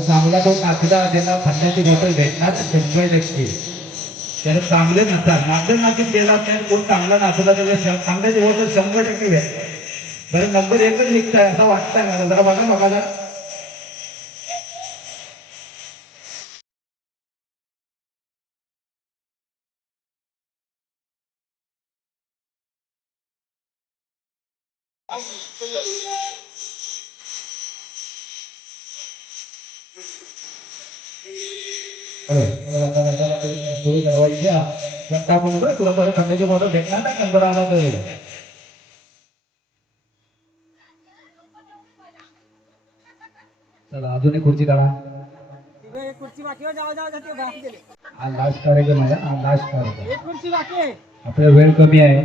चांगला तो नाचला त्यांना खंडाची बॉटल भेटणार 100%. त्याला चांगले नसतात नाचत नाचत गेला नाही कोण चांगला नाचला त्याच्या खंडाची बॉटल 100% भेटते. बरं नंबर 1च निघताय असं वाटतंय मला जरा बघा बघा. तुला बरं खंडाची बॉटल भेटणार नाही नंबर आला तर. चला अजून एक खुर्ची काढा. हा लास्ट कार्यक्रम आहे. हा लास्ट कार्यक्रम आपला वेळ कमी आहे.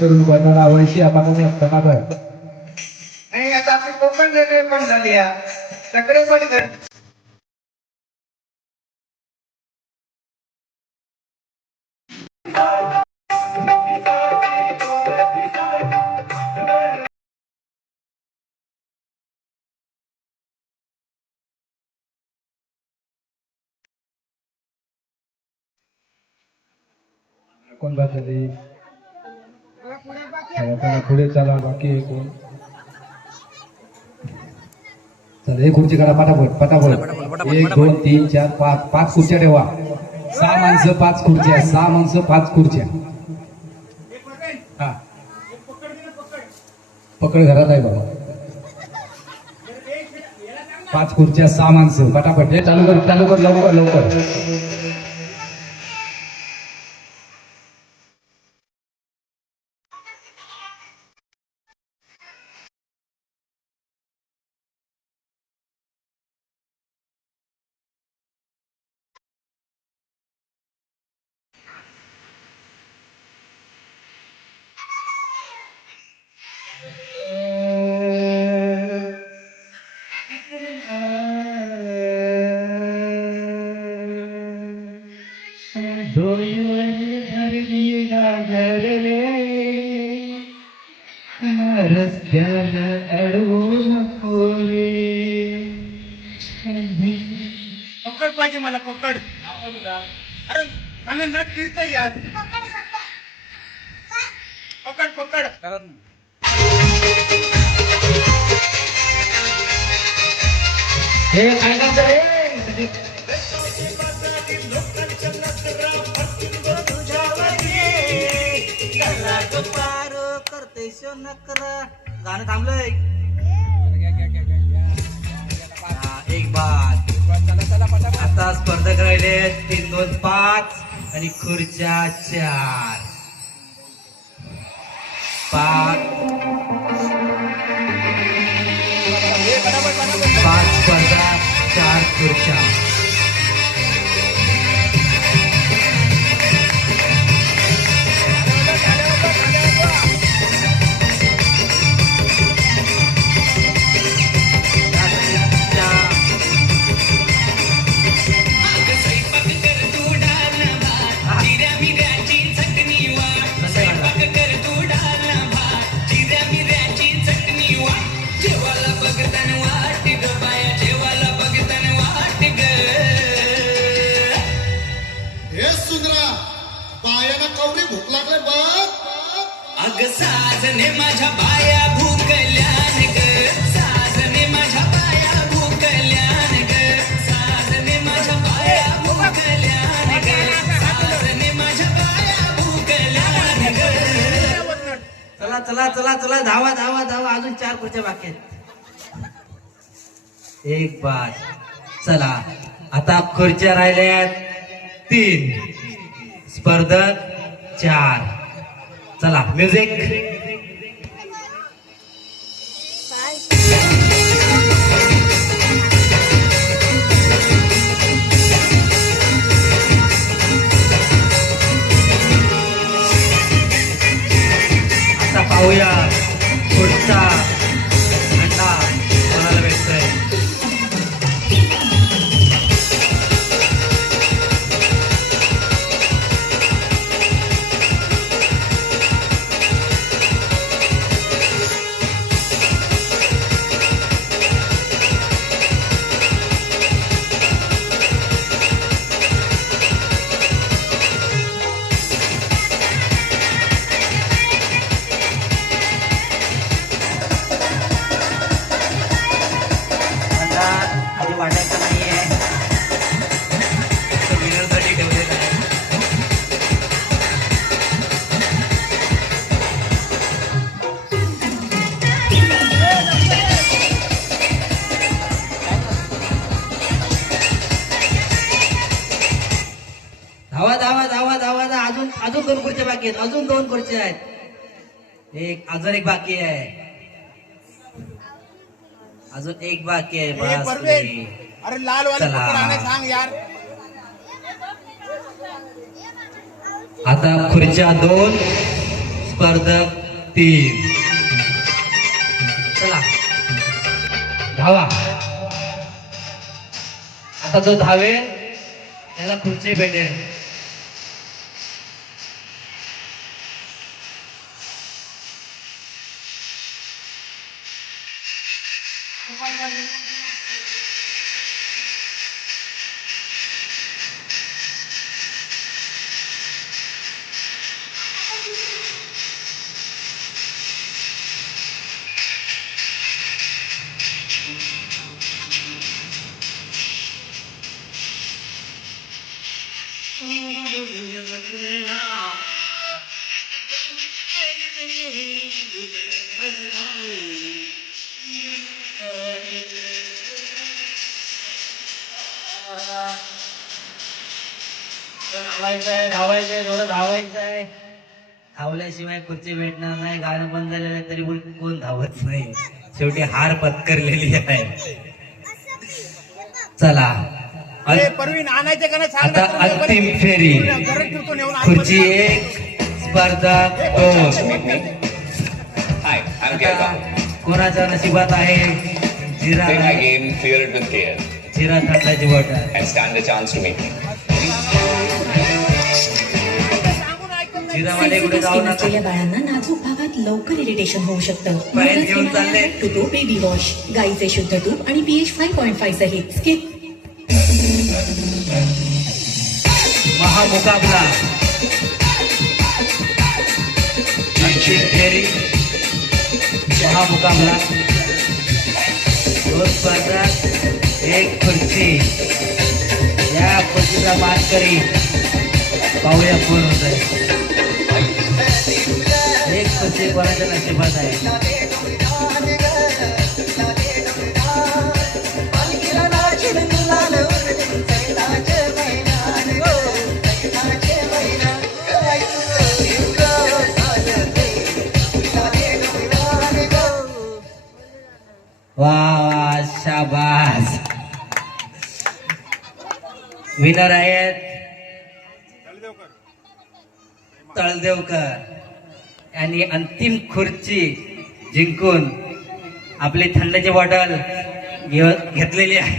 तरुण बनवणं आवडीची आम्हाला असताना नाही आता आपली कोकण रेल्वे पण झाली सगळे पण कोण बाजली पुढे चला बाकी कोण चला एक खुर्ची करा पटापट पटापट 1 2 3 4 5 5 खुर्च्या ठेवा. 6 माणसं 5 खुर्च्या 6 माणसं 5 खुर्च्या. हा पकड घरात आहे बाबा. 5 खुर्च्या 6 माणसं पटापट हे चालू कर लवकर लवकर. रस्त्याला अडवून पकड पाहिजे मला पकड. अरे मला नट दिसत यार. पकड पकड हे नकरा गाणं थांबलंय. एक बात आता स्पर्धक राहिले 3 2 5 आणि खुर्च्या 4 5 स्पर्धा 4 खुर्च्या. साजने माझ्या बाया भूकल्यान ग. साजने माझ्या बाया भूकल्यान ग. साजने माझ्या बाया भूकल्यान ग. साजने माझ्या बाया भूकल्यान ग. चला चला चला चला धावा धावा धावा. अजून 4 खुर्च्या बाकी आहेत. एक बात चला आता खुर्च्या राहिल्यात 3 स्पर्धक 4. चला म्युझिक. आता पाहूया पुढचा अंडा कोणाला भेटतोय. धावा धावा धावा धावा धावा. अजून अजून 2 खुर्च्या बाकी आहेत. अजून 2 खुर्च्या आहेत. अजून एक बाकी आहे. अजून एक बाकी आहे. ए, बस परवेज, रे. अरे लाल वाले चला. पकड आणे सांग यार. आता खुर्च्या 2, स्पर्धक 3. चला धावा. आता जो धावेल त्याला खुर्ची भेटेल. धावायचंय थोडं धावायचंय. धावल्याशिवाय खुर्ची भेटणार नाही. गाणं बंद झालेलं आहे तरी पण कोण धावत नाही. शेवटी हार पत्करलेली आहे. चला अरे परवीन आणायचे का नाही सांग आता ना, तर मी अंतिम फेरी. घरात ठेवतो नेऊन आतमध्ये. खुर्ची 1, स्पर्धक 2. Hi, I'm आता Gilbert. कोणाच्या नशिबात आहे जिरा Play my game, clear it with care, जिरा थंडाची bottle. and stand a chance to meet me. सांगून ऐकत नाही. जिरावाले कुठे सेन्सिटिव्ह जाऊ स्किन नका. असलेल्या बाळांना नाजूक भागात लवकर इरिटेशन होऊ शकतं. बाहेर घेऊन चालले. टुटो बेबी वॉश, गाईचे शुद्ध तूप आणि पीएच 5.5 सहित स्किन महामुकाबला. अंतिम फेरी महामुकाबला. 2 स्पर्धक 1 खुर्ची. या खुर्चीचा मानकरी पाहूया कोण होत आहे. 1 खुर्ची कोणाच्या नशिबात आहे. वा वा शाबास. विनर आहेत तळदेवकर यांनी अंतिम खुर्ची जिंकून आपली थंडची बॉटल घेतलेली आहे.